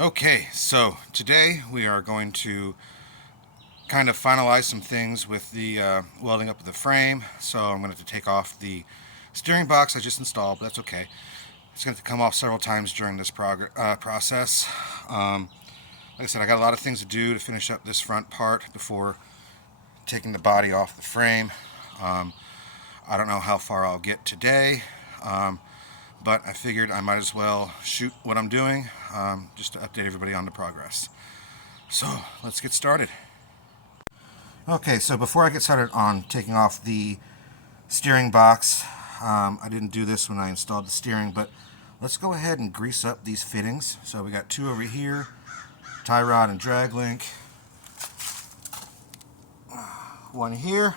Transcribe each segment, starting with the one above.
Okay, so today we are going to kind of finalize some things with the welding up of the frame. So I'm going to have to take off the steering box I just installed, but that's okay. It's going to come off several times during this process. Like I said, I got a lot of things to do to finish up this front part before taking the body off the frame. I don't know how far I'll get today. But I figured I might as well shoot what I'm doing just to update everybody on the progress. So let's get started. Okay, so before I get started on taking off the steering box, I didn't do this when I installed the steering, but let's go ahead and grease up these fittings. So we got two over here, tie rod and drag link, one here,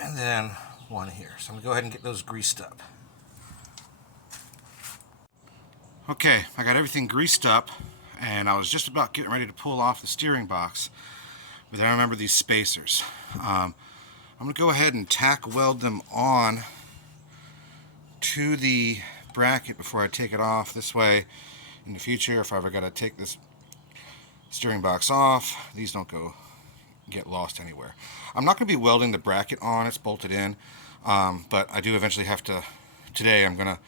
and then one here. So I'm going to go ahead and get those greased up. Okay, I got everything greased up, and I was just about getting ready to pull off the steering box, but then I remember these spacers. I'm going to go ahead and tack weld them on to the bracket before I take it off. This way, in the future, if I ever got to take this steering box off, these don't get lost anywhere. I'm not going to be welding the bracket on, it's bolted in, but I do eventually have to. Today I'm going to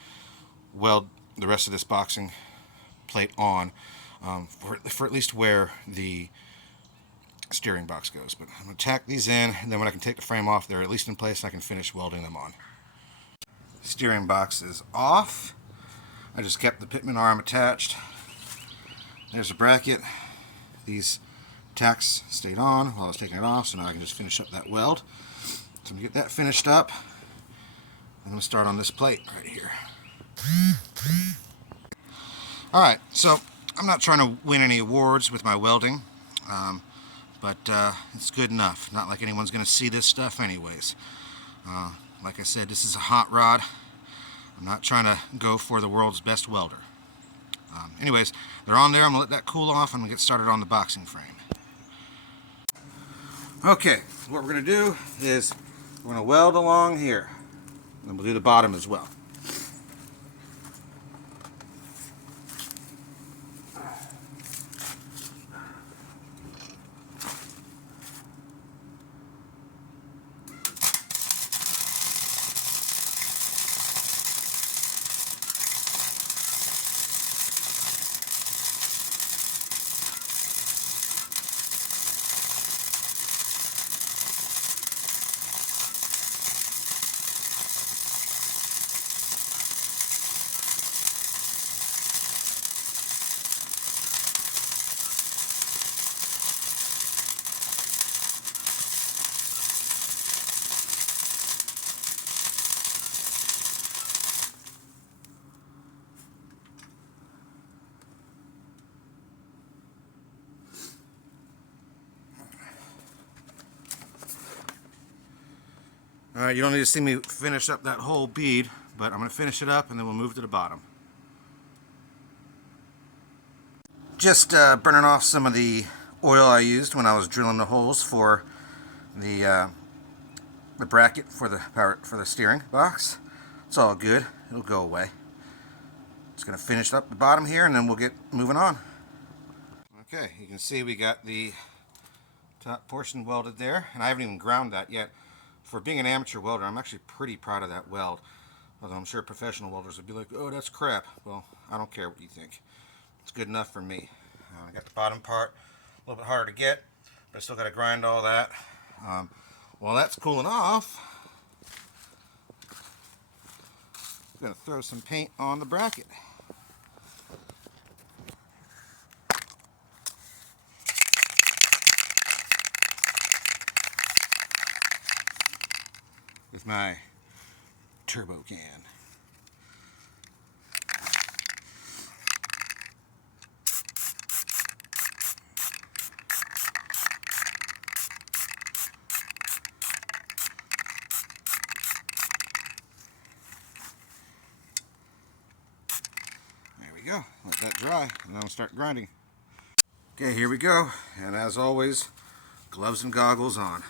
weld the rest of this boxing plate on for at least where the steering box goes. But I'm going to tack these in, and then when I can take the frame off, they're at least in place and I can finish welding them on. Steering box is off. I just kept the pitman arm attached. There's a bracket. These tacks stayed on while I was taking it off, so now I can just finish up that weld. So I'm going to get that finished up. I'm going to start on this plate right here. Alright, so I'm not trying to win any awards with my welding, but it's good enough. Not like anyone's going to see this stuff anyways. Like I said, this is a hot rod. I'm not trying to go for the world's best welder. Anyways, they're on there. I'm going to let that cool off. I'm going to get started on the boxing frame. Okay, what we're going to do is we're going to weld along here. And we'll do the bottom as well. Alright, you don't need to see me finish up that whole bead, but I'm going to finish it up and then we'll move to the bottom. Just burning off some of the oil I used when I was drilling the holes for the bracket for the steering box. It's all good. It'll go away. Just going to finish up the bottom here and then we'll get moving on. Okay, you can see we got the top portion welded there, and I haven't even ground that yet. For being an amateur welder, I'm actually pretty proud of that weld. Although I'm sure professional welders would be like, oh, that's crap. Well, I don't care what you think. It's good enough for me. I got the bottom part a little bit harder to get, but I still got to grind all that. While that's cooling off, I'm going to throw some paint on the bracket. With my turbo can. There we go. Let that dry, and then I'll start grinding. Okay, here we go. And as always, gloves and goggles on.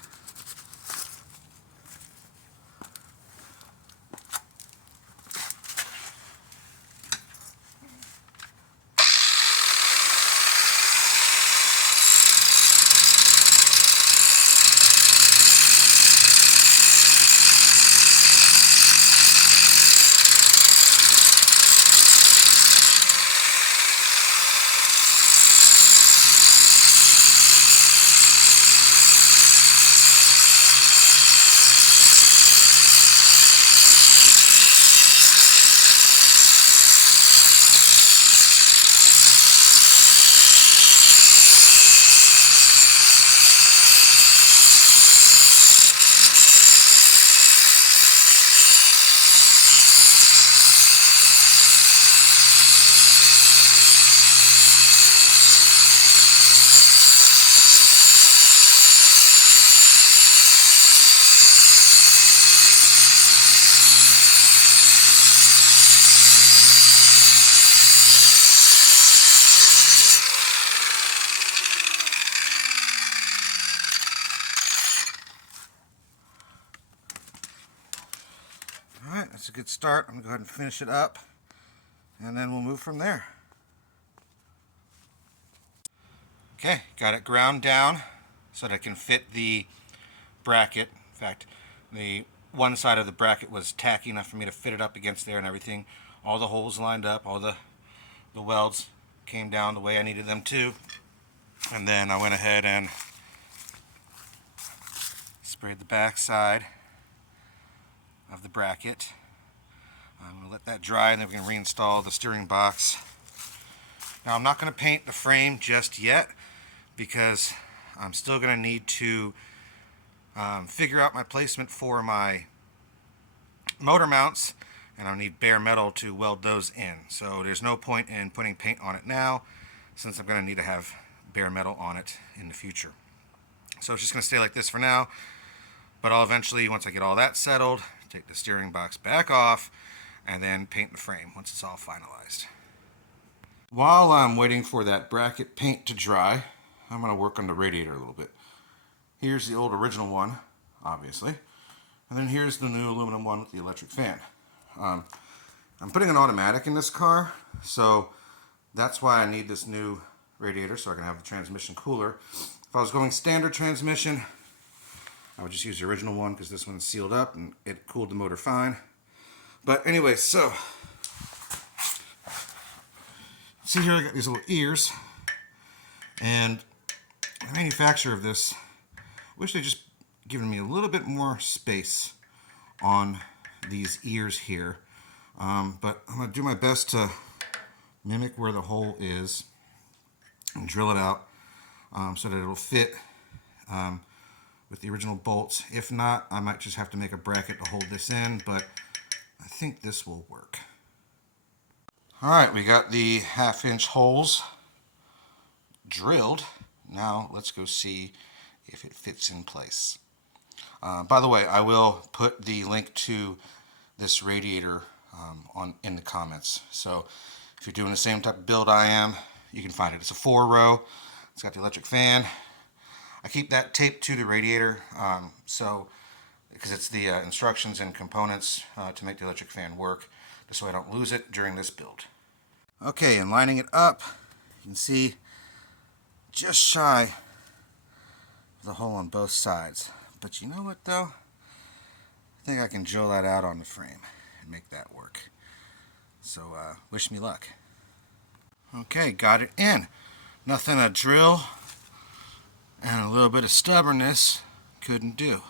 that's a good start. I'm going to go ahead and finish it up, and then we'll move from there. Okay, got it ground down so that I can fit the bracket. In fact, the one side of the bracket was tacky enough for me to fit it up against there and everything. All the holes lined up, all the welds came down the way I needed them to. And then I went ahead and sprayed the back side of the bracket. I'm going to let that dry, and then we can reinstall the steering box. Now I'm not going to paint the frame just yet because I'm still going to need to figure out my placement for my motor mounts, and I'll need bare metal to weld those in. So there's no point in putting paint on it now, since I'm going to need to have bare metal on it in the future. So it's just going to stay like this for now, but I'll eventually, once I get all that settled, take the steering box back off and then paint the frame once it's all finalized. While I'm waiting for that bracket paint to dry, I'm going to work on the radiator a little bit. Here's the old original one, obviously, and then here's the new aluminum one with the electric fan. I'm putting an automatic in this car, so that's why I need this new radiator, so I can have the transmission cooler. If I was going standard transmission, I would just use the original one because this one's sealed up and it cooled the motor fine. But anyway, so see here, I got these little ears, and the manufacturer of this, I wish they'd just given me a little bit more space on these ears here, but I'm going to do my best to mimic where the hole is and drill it out so that it'll fit with the original bolts. If not, I might just have to make a bracket to hold this in, but I think this will work. Alright, we got the 1/2-inch holes drilled. Now let's go see if it fits in place. By the way, I will put the link to this radiator in the comments. So if you're doing the same type of build I am, you can find it. It's a 4-row. It's got the electric fan. I keep that taped to the radiator because it's the instructions and components to make the electric fan work, just so I don't lose it during this build. Okay, and lining it up, you can see just shy of the hole on both sides. But you know what though? I think I can drill that out on the frame and make that work. So wish me luck. Okay, got it in. Nothing a drill and a little bit of stubbornness couldn't do.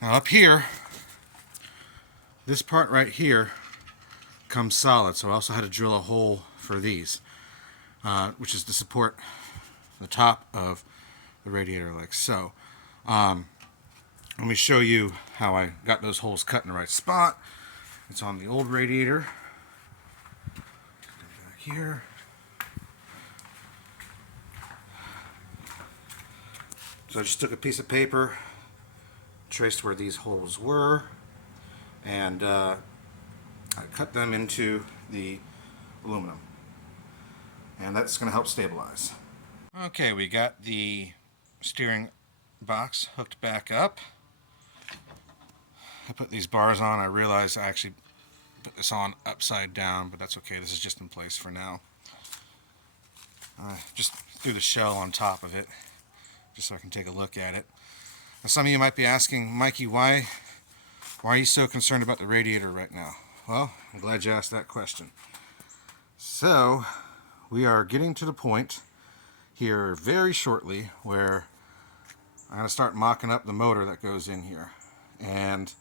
Now up here, this part right here comes solid, so I also had to drill a hole for these, which is to support the top of the radiator like so. Let me show you how I got those holes cut in the right spot. It's on the old radiator. Back here. So I just took a piece of paper, traced where these holes were, and I cut them into the aluminum. And that's going to help stabilize. Okay, we got the steering box hooked back up. I put these bars on. I realized I actually put this on upside down, but that's okay. This is just in place for now. Just threw the shell on top of it, just so I can take a look at it. Now, some of you might be asking, Mikey, why are you so concerned about the radiator right now? Well, I'm glad you asked that question. So, we are getting to the point here very shortly where I'm going to start mocking up the motor that goes in here. And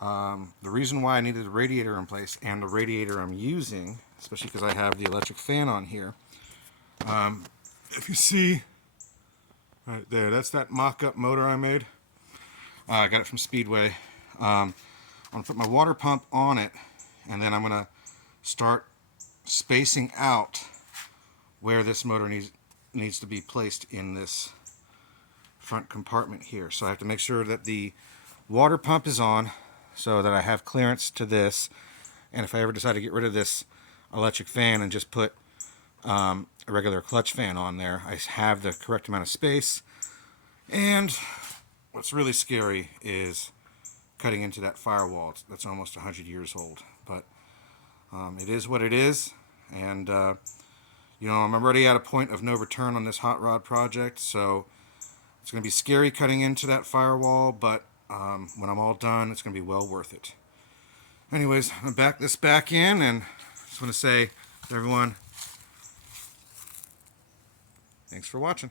the reason why I needed the radiator in place, and the radiator I'm using, especially because I have the electric fan on here, if you see right there, that's that mock-up motor I made. I got it from Speedway. I'm going to put my water pump on it, and then I'm going to start spacing out where this motor needs to be placed in this front compartment here. So I have to make sure that the water pump is on so that I have clearance to this, and if I ever decide to get rid of this electric fan and just put a regular clutch fan on there, I have the correct amount of space. And what's really scary is cutting into that firewall that's almost 100 years old. But it is what it is, and you know, I'm already at a point of no return on this hot rod project, so it's going to be scary cutting into that firewall, but when I'm all done, it's going to be well worth it. Anyways, I'm going to back this back in, and I just want to say to everyone, thanks for watching.